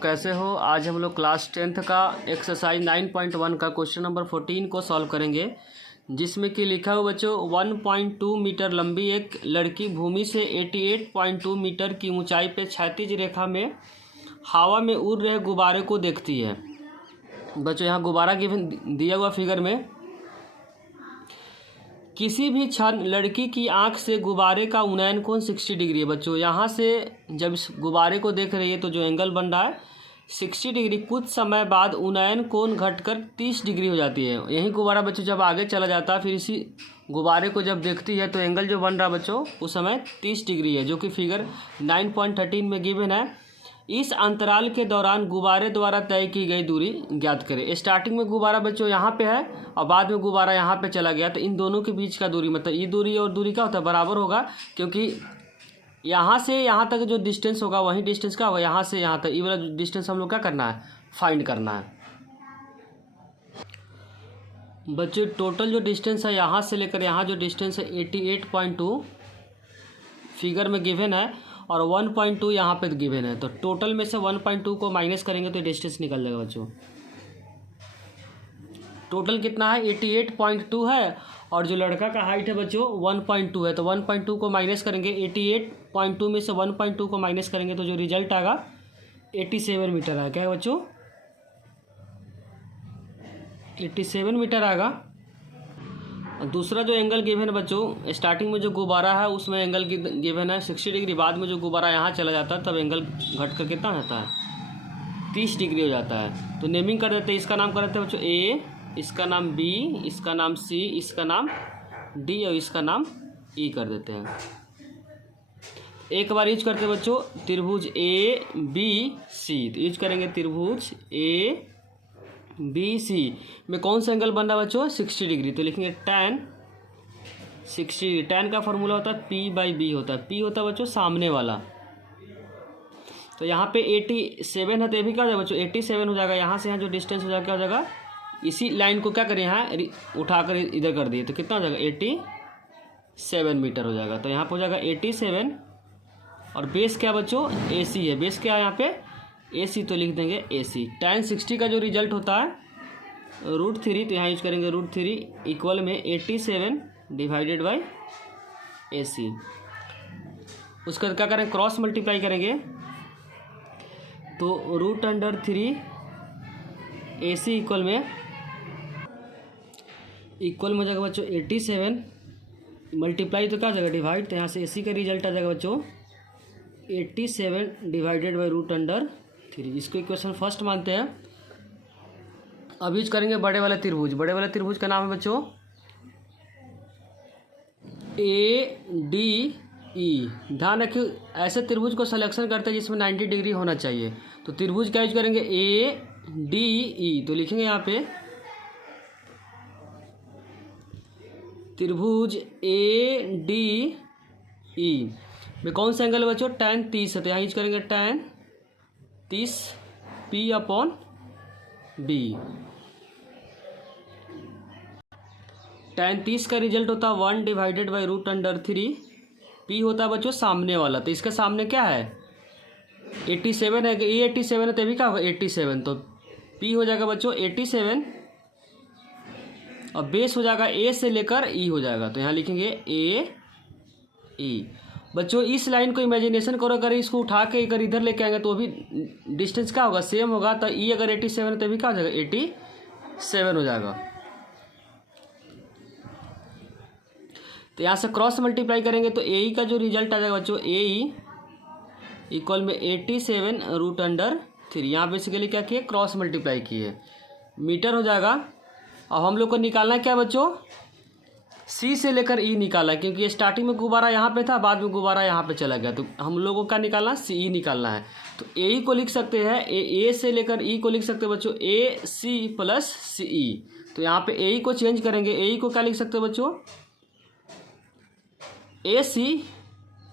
सब कैसे हो। आज हम लोग क्लास 10th का एक्सरसाइज 9.1 का क्वेश्चन नंबर 14 को सॉल्व करेंगे, जिसमें कि लिखा हुआ बच्चों 1.2 मीटर लंबी एक लड़की भूमि से 88.2 मीटर की ऊंचाई पे क्षैतिज रेखा में हवा में उड़ रहे गुब्बारे को देखती है। बच्चों यहाँ गुब्बारा गिवन दिया हुआ फिगर में किसी भी क्षण लड़की की आंख से गुब्बारे का उन्नयन कोण 60 डिग्री है। बच्चों यहाँ से जब इस गुब्बारे को देख रही है तो जो एंगल बन रहा है 60 डिग्री, कुछ समय बाद उन्नयन कोण घटकर 30 डिग्री हो जाती है। यही गुब्बारा बच्चों जब आगे चला जाता है, फिर इसी गुब्बारे को जब देखती है तो एंगल जो बन रहा है बच्चों उस समय 30 डिग्री है, जो कि फिगर 9.13 में गिवन है। इस अंतराल के दौरान गुब्बारे द्वारा तय की गई दूरी ज्ञात करें। स्टार्टिंग में गुब्बारा बच्चों यहाँ पे है और बाद में गुब्बारा यहाँ पे चला गया, तो इन दोनों के बीच का दूरी मतलब ये दूरी और दूरी क्या होता है, बराबर होगा, क्योंकि यहाँ से यहाँ तक जो डिस्टेंस होगा वही डिस्टेंस क्या होगा, यहाँ से यहाँ तक ये वाला डिस्टेंस हम लोग क्या करना है, फाइंड करना है। बच्चों टोटल जो डिस्टेंस है यहाँ से लेकर यहाँ जो डिस्टेंस है 88.2 फिगर में गिवन है और 1.2 यहाँ पे गिवन है, तो टोटल में से 1.2 को माइनस करेंगे तो डिस्टेंस निकल जाएगा बच्चों। टोटल कितना है 88.2 है और जो लड़का का हाइट है बच्चों 1.2 है, तो 1.2 को माइनस करेंगे 88.2 में से 1.2 को माइनस करेंगे तो जो रिजल्ट आएगा 87 मीटर आएगा। क्या है बच्चों, 87 मीटर आएगा। दूसरा जो एंगल गिवन है बच्चों, स्टार्टिंग में जो गुब्बारा है उसमें एंगल गिवन है 60 डिग्री, बाद में जो गुब्बारा यहाँ चला जाता है तब एंगल घट कर कितना होता है 30 डिग्री हो जाता है। तो नेमिंग कर देते हैं, इसका नाम कर देते हैं बच्चों ए, इसका नाम बी, इसका नाम सी, इसका नाम डी और इसका नाम ई कर देते हैं। एक बार यूज करते हैं बच्चों त्रिभुज ए बी सी, तो यूज करेंगे त्रिभुज ए बी सी में कौन सा एंगल बन रहा है बच्चों 60 डिग्री, तो लिखेंगे tan 60 डिग्री। tan का फॉर्मूला होता है P/B होता है, P होता है बच्चों सामने वाला, तो यहाँ पे 87 है तो ये भी क्या हो जाएगा बच्चों 87 हो जाएगा। यहाँ से यहाँ जो डिस्टेंस हो जाएगा क्या हो जाएगा, इसी लाइन को क्या करें यहाँ उठाकर इधर कर दिए तो कितना हो जाएगा 87 मीटर हो जाएगा। तो यहाँ पर हो जाएगा 87 और बेस क्या बच्चों AC है, बेस क्या है यहाँ पे AC, तो लिख देंगे AC। tan 60 का जो रिजल्ट होता है √3, तो यहाँ यूज करेंगे √3 इक्वल में 87 डिवाइडेड बाई AC। उसका क्या करें क्रॉस मल्टीप्लाई करेंगे तो √3 AC इक्वल में हो जाएगा बच्चों 87 मल्टीप्लाई तो क्या हो जाएगा डिवाइड, तो यहाँ से AC का रिजल्ट आ जाएगा बच्चों 87 डिवाइडेड बाई √3। इसको इक्वेशन फर्स्ट मानते हैं। अब यूज करेंगे बड़े वाले त्रिभुज, बड़े वाले त्रिभुज का नाम है बच्चों ADE। ध्यान रखिए ऐसे त्रिभुज को सिलेक्शन करते हैं जिसमें 90 डिग्री होना चाहिए, तो त्रिभुज क्या यूज करेंगे ADE, तो लिखेंगे यहाँ पे त्रिभुज ADE में कौन सा एंगल है बच्चों tan 30 है, तो यहाँ यूज करेंगे tan 30 P/B। tan 30 का रिजल्ट होता है 1 डिवाइडेड बाई √3। P होता है बच्चों सामने वाला, तो इसके सामने क्या है 87 है, ये 87 है तभी क्या होगा 87, तो P हो जाएगा बच्चों 87 और बेस हो जाएगा A से लेकर E हो जाएगा, तो यहाँ लिखेंगे AE। बच्चों इस लाइन को इमेजिनेशन करो, अगर इसको उठा के अगर इधर लेके आएंगे तो भी डिस्टेंस क्या होगा सेम होगा, तो ई अगर 87 है तो भी क्या हो जाएगा 87 हो जाएगा। तो यहाँ से क्रॉस मल्टीप्लाई करेंगे तो AE का जो रिजल्ट आ जाएगा बच्चों AE इक्वल में 87 √3। यहाँ बेसिकली क्या किए क्रॉस मल्टीप्लाई किए, मीटर हो जाएगा। अब हम लोग को निकालना है क्या बच्चों C से लेकर E निकाला, क्योंकि स्टार्टिंग में गुब्बारा यहाँ पे था, बाद में गुब्बारा यहाँ पे चला गया, तो हम लोगों का निकालना CE निकालना है। तो AE को लिख सकते हैं A से लेकर E को लिख सकते हैं बच्चों AC प्लस CE। तो यहाँ पे AE को चेंज करेंगे, AE को क्या लिख सकते हैं बच्चों AC,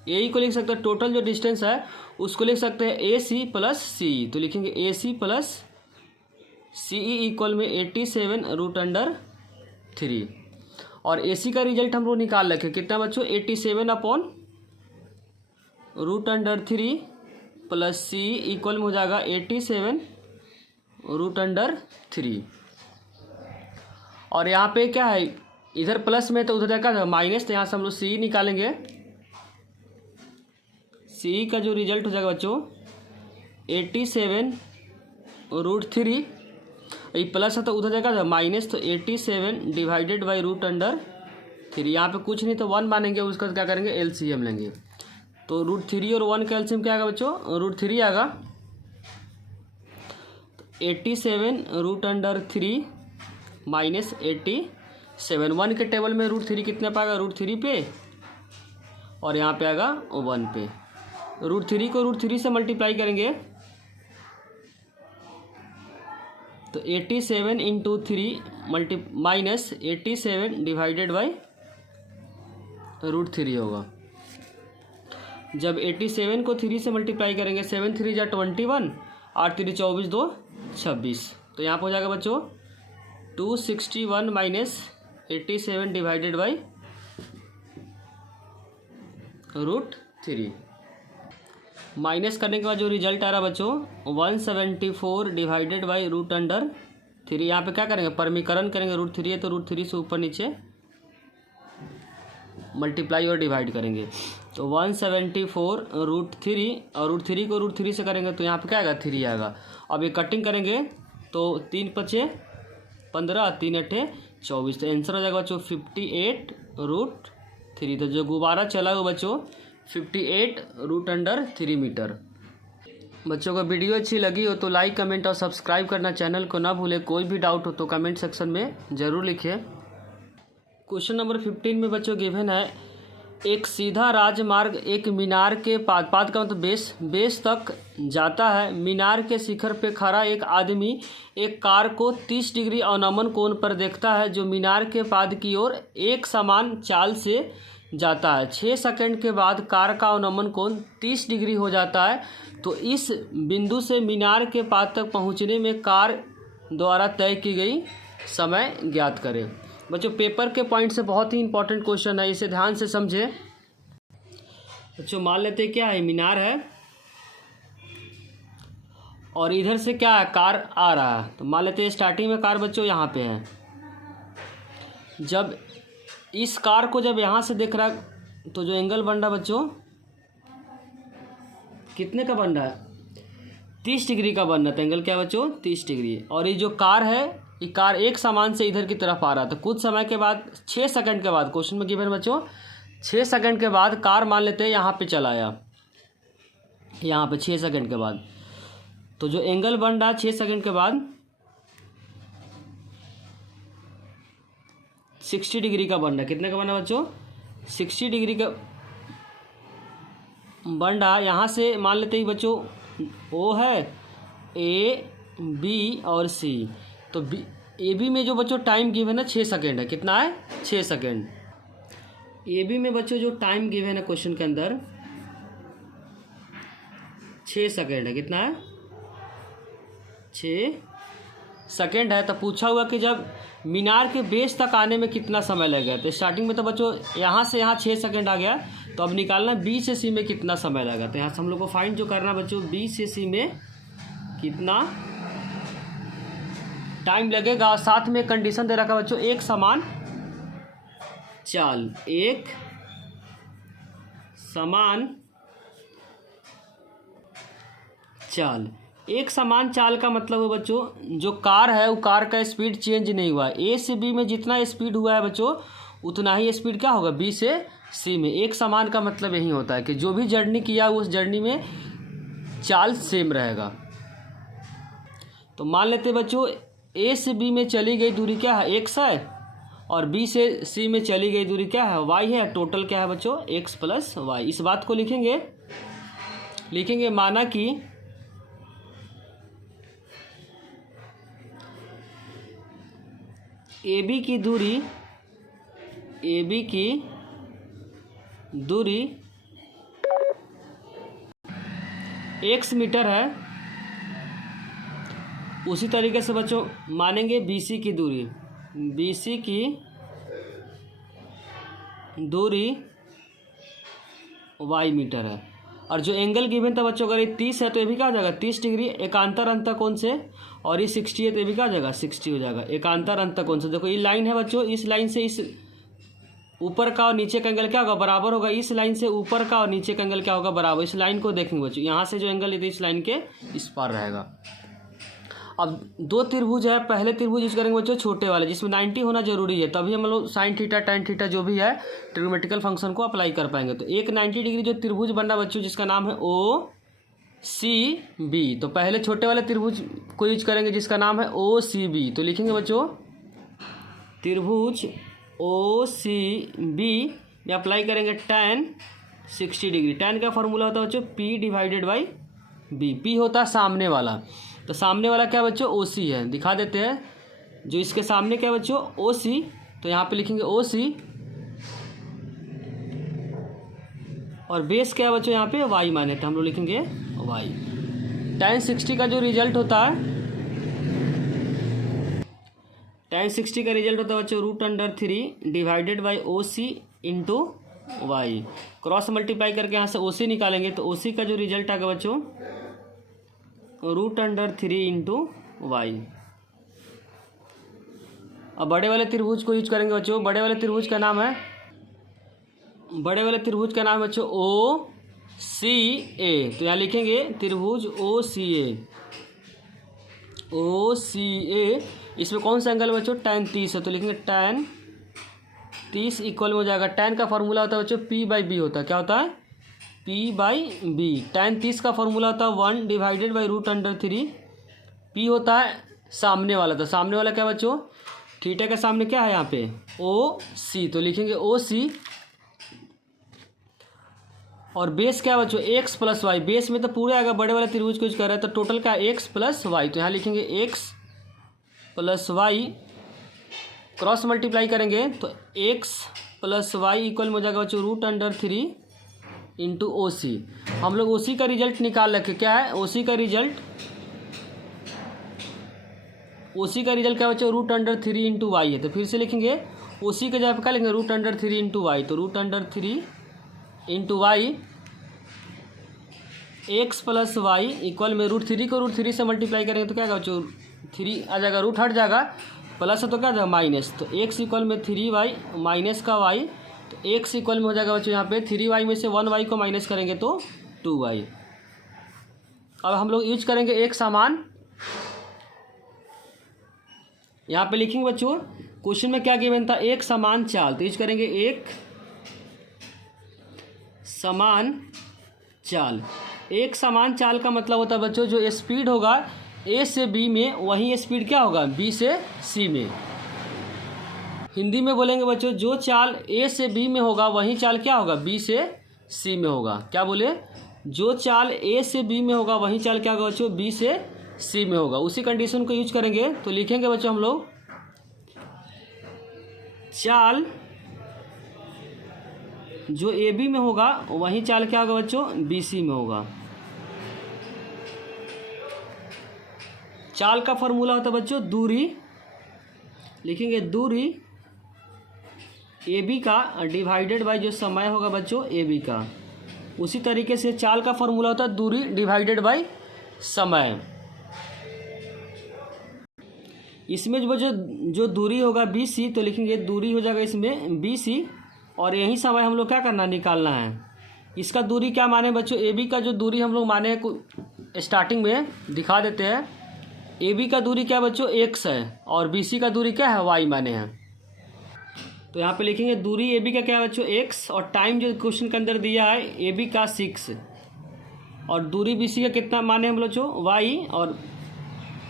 AE को लिख सकते हैं टोटल जो डिस्टेंस है उसको लिख सकते हैं AC प्लस CE, तो लिखेंगे AC प्लस CE इक्वल में 87 √3। और AC का रिजल्ट हम लोग निकाल रखे कितना बच्चों 87 अपॉन √3 प्लस सी इक्वल में हो जाएगा 87 रूट अंडर 3। और यहाँ पे क्या है, इधर प्लस में तो उधर जाएगा माइनस, तो यहाँ से हम लोग सी निकालेंगे। सी का जो रिजल्ट हो जाएगा बच्चों 87 रूट 3, ये प्लस है तो उधर जाएगा माइनस, तो 87 डिवाइडेड बाई रूट अंडर 3। यहाँ पे कुछ नहीं तो 1 मानेंगे, उसका क्या करेंगे एलसीएम लेंगे। तो रूट 3 और 1 का एलसीएम क्या आएगा बच्चों, रूट 3 आएगा। 87 रूट अंडर 3 माइनस 87, 1 के टेबल में रूट 3 कितने पाएगा, रूट 3 पे, और यहाँ पे आएगा 1 पे। रूट 3 को रूट 3 से मल्टीप्लाई करेंगे तो 87 into 3 minus 87 divided by root 3 होगा। जब 87 को 3 से मल्टीप्लाई करेंगे 7 3 जा 21, 8 3 24 2 26, तो यहाँ पर हो जाएगा बच्चों 261 minus 87 divided by root 3। Minus करने के बाद जो रिजल्ट आ रहा है बच्चों 174 डिवाइडेड बाई रूट अंडर 3। यहाँ पे क्या करेंगे, परमीकरण करेंगे, रूट 3 है तो रूट 3 से ऊपर नीचे मल्टीप्लाई और डिवाइड करेंगे, तो 174 रूट 3, और रूट 3 को रूट 3 से करेंगे तो यहाँ पे क्या आएगा 3 आएगा। अब ये कटिंग करेंगे तो 3 5 15, 3 8 24, तो आंसर हो जाएगा बच्चों 58 रूट 3। तो जो गुब्बारा चला हुआ बच्चों 58 रूट अंडर 3 मीटर। बच्चों को वीडियो अच्छी लगी हो तो लाइक कमेंट और सब्सक्राइब करना चैनल को ना भूले। कोई भी डाउट हो तो कमेंट सेक्शन में ज़रूर लिखिए। क्वेश्चन नंबर 15 में बच्चों गिवन है, एक सीधा राजमार्ग एक मीनार के पाद का मतलब बेस तक जाता है। मीनार के शिखर पे खड़ा एक आदमी एक कार को 30 डिग्री अवनमन कोण पर देखता है, जो मीनार के पाद की ओर एक समान चाल से जाता है। 6 सेकंड के बाद कार का अवनमन कोण 30 डिग्री हो जाता है। तो इस बिंदु से मीनार के पाद तक पहुंचने में कार द्वारा तय की गई समय ज्ञात करें। बच्चों पेपर के पॉइंट से बहुत ही इंपॉर्टेंट क्वेश्चन है, इसे ध्यान से समझे। बच्चों मान लेते हैं क्या है, मीनार है और इधर से क्या है कार आ रहा है, तो मान लेते हैं स्टार्टिंग में कार बच्चों यहाँ पे है। जब इस कार को जब यहाँ से देख रहा है तो जो एंगल बन रहा बच्चों कितने का बन रहा है, 30 डिग्री का बन रहा था। एंगल क्या है बच्चों 30 डिग्री। और ये जो कार है, ये कार एक समान से इधर की तरफ आ रहा था। कुछ समय के बाद 6 सेकंड के बाद, क्वेश्चन में गिवन बच्चों 6 सेकंड के बाद कार मान लेते हैं यहाँ पे चला आया, यहाँ पे 6 सेकंड के बाद। तो जो एंगल बन रहा है 6 सेकंड के बाद 60 डिग्री का बन रहा है। कितने का बन रहा है बच्चों 60 डिग्री का बन रहा है। यहाँ से मान लेते ही बच्चों ओ है ए बी और सी, तो ए बी में जो बच्चों टाइम गिवन है 6 सेकंड है। कितना है 6 सेकंड। ए बी में बच्चों जो टाइम गिवन है क्वेश्चन के अंदर 6 सेकंड है। कितना है 6 सेकंड है। तो पूछा हुआ कि जब मीनार के बेस तक आने में कितना समय लगेगा। तो स्टार्टिंग में तो बच्चों यहाँ से यहाँ 6 सेकंड आ गया, तो अब निकालना बी से सी में कितना समय लगेगा। तो यहाँ से हम लोग को फाइंड जो करना बच्चों बी से सी में कितना टाइम लगेगा। और साथ में कंडीशन दे रखा बच्चों एक समान चाल, एक समान चाल। एक समान चाल का मतलब है बच्चों जो कार है वो कार का स्पीड चेंज नहीं हुआ। ए से बी में जितना स्पीड हुआ है बच्चों उतना ही स्पीड क्या होगा बी से सी में। एक समान का मतलब यही होता है कि जो भी जर्नी किया उस जर्नी में चाल सेम रहेगा। तो मान लेते बच्चों ए से बी में चली गई दूरी क्या है x है, और बी से सी में चली गई दूरी क्या है y है। टोटल क्या है बच्चों x प्लस वाई। इस बात को लिखेंगे माना कि ए बी की दूरी x मीटर है। उसी तरीके से बच्चों मानेंगे BC की दूरी y मीटर है। और जो एंगल गिवन था बच्चों अगर ये 30 है तो ये भी क्या हो जाएगा 30 डिग्री एकांतर अंत कोण से, और ये 60 है तो ये भी क्या हो जाएगा 60 हो जाएगा एकांतर अंत कोण से। देखो ये लाइन है बच्चों, इस लाइन से इस ऊपर का और नीचे का एंगल क्या होगा बराबर होगा, इस लाइन से ऊपर का और नीचे का एंगल क्या होगा बराबर। इस लाइन को देखेंगे बच्चों, यहाँ से जो एंगल है इस लाइन के इस पार रहेगा। अब दो त्रिभुज है, पहले त्रिभुज यूज करेंगे बच्चों छोटे वाले जिसमें 90 होना जरूरी है, तभी हम लोग साइन थीटा टेन थीटा जो भी है ट्रिग्नोमेट्रिकल फंक्शन को अप्लाई कर पाएंगे। तो एक 90 डिग्री जो त्रिभुज बनना बच्चों जिसका नाम है ओ सी बी, तो पहले छोटे वाले त्रिभुज को यूज करेंगे जिसका नाम है ओ सी बी। तो लिखेंगे बच्चों त्रिभुज ओ सी बी में अप्लाई करेंगे tan 60 डिग्री। tan का फॉर्मूला होता है बच्चों P divided by B. P होता है सामने वाला, तो सामने वाला क्या बच्चों ओ सी है, दिखा देते हैं। जो इसके सामने क्या बच्चों ओ सी, तो यहाँ पे लिखेंगे ओ सी, और बेस क्या बच्चों यहाँ पे y माने तो हम लोग लिखेंगे y। tan 60 का जो रिजल्ट होता है, tan 60 का रिजल्ट होता है बच्चों √3 divided by O C into y. Cross multiply करके यहाँ से ओ सी निकालेंगे तो ओ सी का जो रिजल्ट आएगा बच्चों √3 इंटू वाई। अब बड़े वाले त्रिभुज को यूज करेंगे बच्चों, बड़े वाले त्रिभुज का नाम है बच्चों ओ सी ए। तो यहाँ लिखेंगे त्रिभुज ओ सी ए। इसमें कौन सा एंगल बच्चों tan 30 है, तो लिखेंगे tan 30 इक्वल में हो जाएगा। tan का फॉर्मूला होता है बच्चों P/B होता है, क्या होता है P/B। tan 30 का फॉर्मूला होता है 1 डिवाइडेड बाई √3। P होता है सामने वाला, तो सामने वाला क्या बच्चों थीटा के सामने क्या है यहाँ पे ओ सी, तो लिखेंगे ओ सी। और बेस क्या बच्चों x प्लस वाई, बेस में तो पूरे आएगा, बड़े वाले त्रिभुज को यूज कर रहे हैं तो टोटल क्या x प्लस वाई, तो यहाँ लिखेंगे x plus y. Cross multiply करेंगे तो x प्लस वाई इक्वल में हो जाएगा बच्चों √3 इंटू ओ सी। हम लोग ओ सी का रिजल्ट निकाल रखे, क्या है ओ सी का रिजल्ट क्या बच्चों √3 इंटू वाई है। तो फिर से लिखेंगे ओ सी का जगह क्या लिखेंगे √3 इंटू वाई, तो √3 into y x plus y equal में √3 को √3 से मल्टीप्लाई करेंगे तो क्या होगा बच्चों 3 आ जाएगा, रूट हट जाएगा, प्लस है तो क्या जाएगा माइनस, तो एक्स इक्वल में 3y माइनस का y, तो एक्स इक्वल में हो जाएगा बच्चों यहाँ पे 3y में से 1y को माइनस करेंगे तो 2y। अब हम लोग यूज करेंगे एक समान, यहाँ पे लिखेंगे बच्चों क्वेश्चन में क्या गिवन था एक समान चाल, तो यूज करेंगे एक समान चाल। एक समान चाल का मतलब होता है बच्चों जो स्पीड होगा ए से बी में वही स्पीड क्या होगा बी से सी में। हिंदी में बोलेंगे बच्चों जो चाल ए से बी में होगा वही चाल क्या होगा बी से सी में होगा। क्या बोले जो चाल ए से बी में होगा वही चाल क्या होगा बच्चों बी से सी में होगा। उसी कंडीशन को यूज करेंगे तो लिखेंगे बच्चों हम लोग चाल जो ए बी में होगा वही चाल क्या होगा बच्चों बी सी में होगा। चाल का फॉर्मूला होता है बच्चों दूरी, लिखेंगे दूरी ए बी का डिवाइडेड बाय जो समय होगा बच्चों ए बी का। उसी तरीके से चाल का फॉर्मूला होता है दूरी डिवाइडेड बाय समय। इसमें जो दूरी होगा बी सी तो लिखेंगे दूरी हो जाएगा इसमें बी सी, और यही समय हम लोग क्या करना निकालना है। इसका दूरी क्या माने बच्चों ए बी का जो दूरी हम लोग माने स्टार्टिंग में दिखा देते हैं। ए बी का दूरी क्या बच्चों x है और बी सी का दूरी क्या है y माने हैं। तो यहाँ पे लिखेंगे दूरी ए बी का क्या है बच्चों x, और टाइम जो क्वेश्चन के अंदर दिया है ए बी का 6, और दूरी बी सी का कितना माने हम लोग जो y, और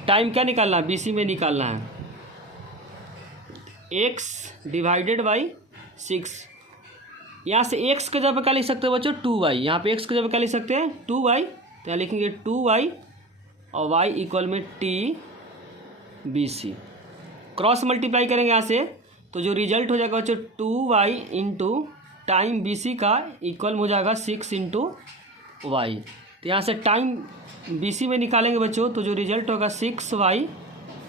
टाइम क्या निकालना है बी सी में निकालना है x डिवाइडेड बाई 6। यहाँ से x के जगह क्या लिख सकते हैं बच्चों 2y, यहाँ पे x के जगह क्या लिख सकते हैं 2y, तो यहाँ लिखेंगे 2y और y इक्वल में T B C. Cross multiply करेंगे यहाँ से तो जो रिजल्ट हो जाएगा बच्चों 2y into time B C का इक्वल में हो जाएगा 6 इंटू वाई। तो यहाँ से टाइम बी सी में निकालेंगे बच्चों तो जो रिजल्ट होगा 6y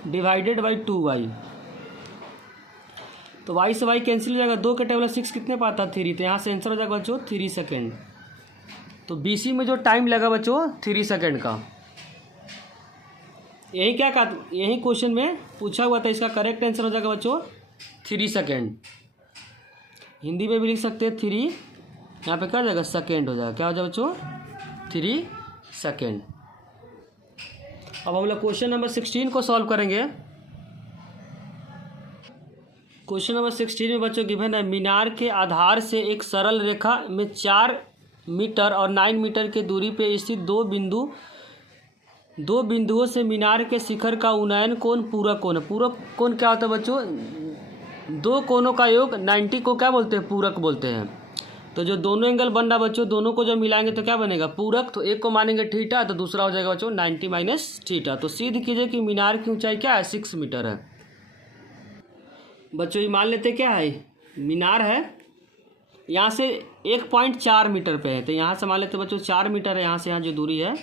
डिवाइडेड बाई 2y। तो y से y कैंसिल हो जाएगा, 2 के टेबल 6 कितने पाता 3, तो यहाँ से आंसर हो जाएगा बच्चों 3 सेकेंड। तो BC में जो टाइम लगा बच्चों 3 सेकेंड का, यही यही क्वेश्चन में पूछा हुआ था। इसका करेक्ट आंसर हो जाएगा बच्चों 3 सेकेंड। हिंदी में भी लिख सकते हैं 3, यहाँ पे क्या हो जाएगा सेकेंड हो जाएगा, क्या हो जाएगा बच्चों 3 सेकेंड। अब हम लोग क्वेश्चन नंबर 16 को सॉल्व करेंगे। क्वेश्चन नंबर 16 में बच्चों गिवन है मीनार के आधार से एक सरल रेखा में 4 मीटर और 9 मीटर की दूरी पे स्थित दो बिंदुओं से मीनार के शिखर का उन्नयन कोण पूरक कोण है। पूरक कोण क्या होता है बच्चों? दो कोणों का योग 90 को क्या बोलते हैं? पूरक बोलते हैं। तो जो दोनों एंगल बन रहा बच्चों, दोनों को जब मिलाएंगे तो क्या बनेगा? पूरक। तो एक को मानेंगे थीटा, तो दूसरा हो जाएगा बच्चों 90 माइनस थीटा। तो सिद्ध कीजिए कि मीनार की ऊंचाई क्या है? 6 मीटर है। बच्चों ये मान लेते क्या है, मीनार है, यहाँ से 1.4 मीटर पे है, तो यहाँ से मान लेते बच्चों 4 मीटर है। यहाँ से यहाँ जो दूरी है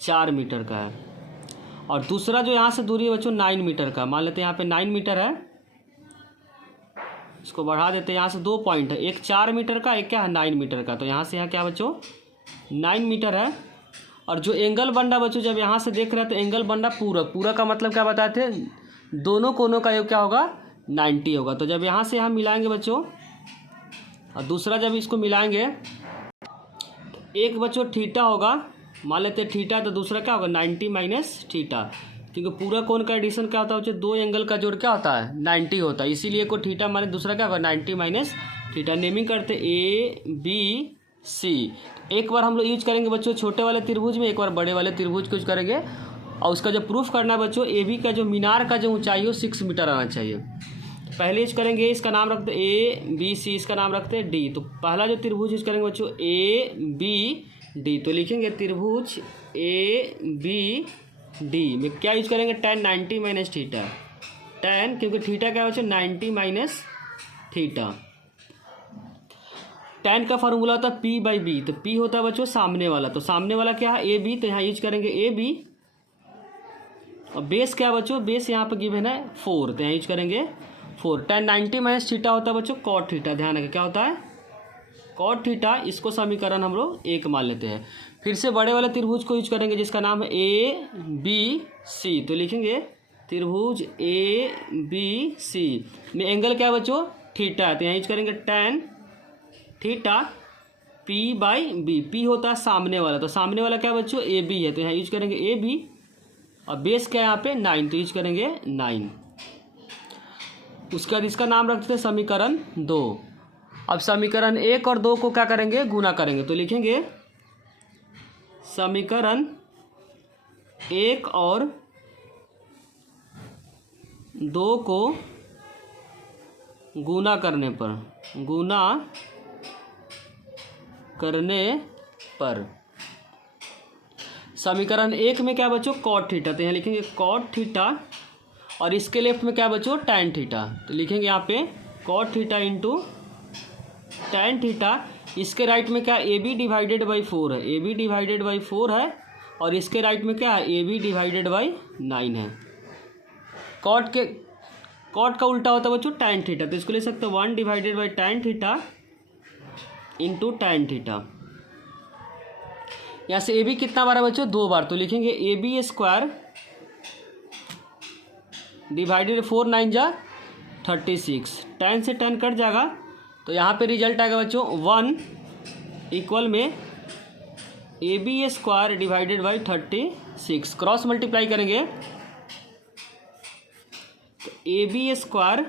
4 मीटर का है। और दूसरा जो यहाँ से दूरी है बच्चों 9 मीटर का, मान लेते हैं यहाँ पे 9 मीटर है। इसको बढ़ा देते हैं, यहाँ से 2 पॉइंट है, एक 4 मीटर का, एक क्या है 9 मीटर का। तो यहाँ से यहाँ क्या बच्चों 9 मीटर है। और जो एंगल बन रहा बच्चों, जब यहाँ से देख रहे हैं तो एंगल बन रहा पूरक। पूरक का मतलब क्या बताए थे? दोनों कोनों का योग क्या होगा? 90 होगा। तो जब यहाँ से यहाँ मिलाएंगे बच्चों, और दूसरा जब इसको मिलाएंगे, एक बच्चों थीटा होगा, मान लेते हैं थीटा, तो दूसरा क्या होगा 90 माइनस थीटा। क्योंकि पूरा कोण का एडिशन क्या होता है बच्चों? दो एंगल का जोड़ क्या होता है? 90 होता है। इसीलिए को थीटा माने दूसरा क्या होगा 90 माइनस थीटा। नेमिंग करते ABC। एक बार हम लोग यूज करेंगे बच्चों छोटे वाले त्रिभुज में, एक बार बड़े वाले त्रिभुज को यूज करेंगे। और उसका जब प्रूफ करना है बच्चों, AB का जो मीनार का जो ऊंचाई हो 6 मीटर आना चाहिए। पहले यूज करेंगे, इसका नाम रखते ABC, इसका नाम रखते हैं D। तो पहला जो त्रिभुज यूज करेंगे बच्चों ABD। तो लिखेंगे त्रिभुज ABD में क्या यूज करेंगे? tan 90 minus theta. tan क्योंकि थीटा क्या है बच्चों 90 माइनस थीटा। tan का फॉर्मूला होता है P/B। तो P होता है बच्चों सामने वाला, तो सामने वाला क्या है AB, तो यहाँ यूज करेंगे AB। और बेस क्या है बच्चों? बेस यहाँ पर गिवन है 4, तो यहाँ यूज करेंगे 4। tan 90 माइनस थीटा होता है बच्चों cot थीटा। ध्यान रखें क्या होता है? cot theta. इसको समीकरण हम लोग 1 मान लेते हैं। फिर से बड़े वाले त्रिभुज को यूज करेंगे जिसका नाम है ABC। तो लिखेंगे त्रिभुज ABC में एंगल क्या है बच्चों? थीटा है, तो यहाँ यूज करेंगे tan थीटा P/B। P होता है सामने वाला, तो सामने वाला क्या है बच्चों? AB है, तो यहाँ यूज करेंगे AB। और बेस क्या है यहाँ पे 9, तो यूज करेंगे 9। उसके बाद इसका नाम रखते हैं समीकरण 2। अब समीकरण 1 और 2 को क्या करेंगे? गुना करेंगे। तो लिखेंगे समीकरण 1 और 2 को गुना करने पर समीकरण 1 में क्या बच्चों? cot theta. तो यहाँ लिखेंगे cot थीटा, और इसके लेफ्ट में क्या बच्चों? tan theta. तो लिखेंगे यहाँ पे cot theta into tan theta. इसके राइट में क्या? AB डिवाइडेड बाई 4 है, AB डिवाइडेड बाई 4 है। और इसके राइट में क्या है? AB डिवाइडेड बाई 9 है। cot का उल्टा होता है बच्चों tan थीटा। तो इसको ले सकते हो 1 divided by tan theta into tan theta. यहाँ से AB कितना बार है बच्चों? 2 बार। तो लिखेंगे AB स्क्वायर डिवाइडेड 4 9 जा 36। tan से tan कट जाएगा, तो यहाँ पे रिजल्ट आएगा बच्चों 1 इक्वल में AB square divided by 36। Cross multiply करेंगे तो AB स्क्वायर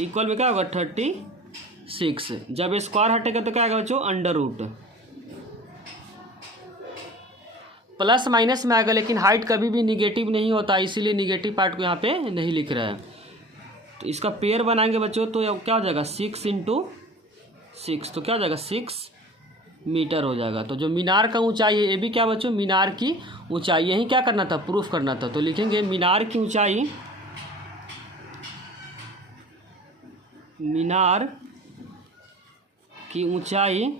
इक्वल में क्या होगा 36। जब स्क्वायर हटेगा तो क्या आएगा बच्चों? Under root. प्लस माइनस में आएगा, लेकिन हाइट कभी भी निगेटिव नहीं होता, इसीलिए निगेटिव पार्ट को यहाँ पे नहीं लिख रहा है। तो इसका पेयर बनाएंगे बच्चों, तो क्या हो जाएगा 6 इंटू 6, तो क्या हो जाएगा 6 मीटर हो जाएगा। तो जो मीनार का ऊंचाई है, ये भी क्या बच्चों? मीनार की ऊंचाई। यही क्या करना था? प्रूफ करना था। तो लिखेंगे मीनार की ऊंचाई, मीनार की ऊंचाई